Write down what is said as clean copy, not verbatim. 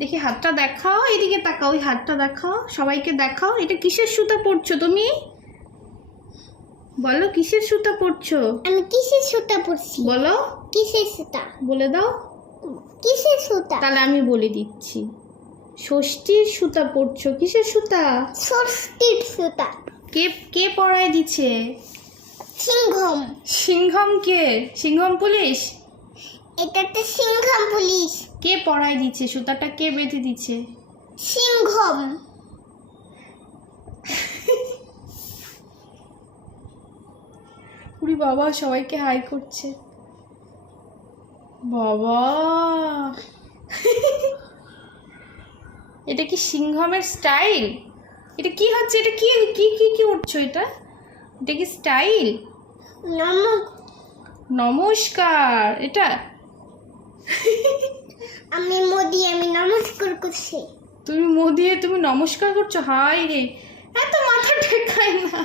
দেখি হাতটা দেখাও, এদিকে তাকাও, ওই হাতটা দেখাও, সবাইকে দেখাও। এটা কিসের সুতা পরছো তুমি? বলো কিসের সুতা পরছো? আমি কিসের সুতা পরছি? বলো, কিসের সুতা? বলে দাও। কিসের সুতা? তাহলে আমি বলে দিচ্ছি, ষষ্ঠীর সুতা পরছো। কিসের সুতা? ষষ্ঠীর সুতা। কে কে পরায় দিচ্ছে? সিংহম। সিংহম কে? সিংহম পুলিশ? এটা তো সিংহম পুলিশ। কে পরায় দিচ্ছে? সুতাটা কে বেঁধে দিচ্ছে? সিংহম। উরি বাবা, সবাইকে হাই করছে বাবা। এটা কি সিংহমের স্টাইল? এটা কি হচ্ছে? এটা কি কি কি কি উঠছো? এটা এটা কি স্টাইল? নমস্কার। এটা আমি মোদি, আমি নমস্কার করছি। তুমি মোদিয়ে তুমি নমস্কার করছো? হাই রে, এত মাথা ঠেকায় না।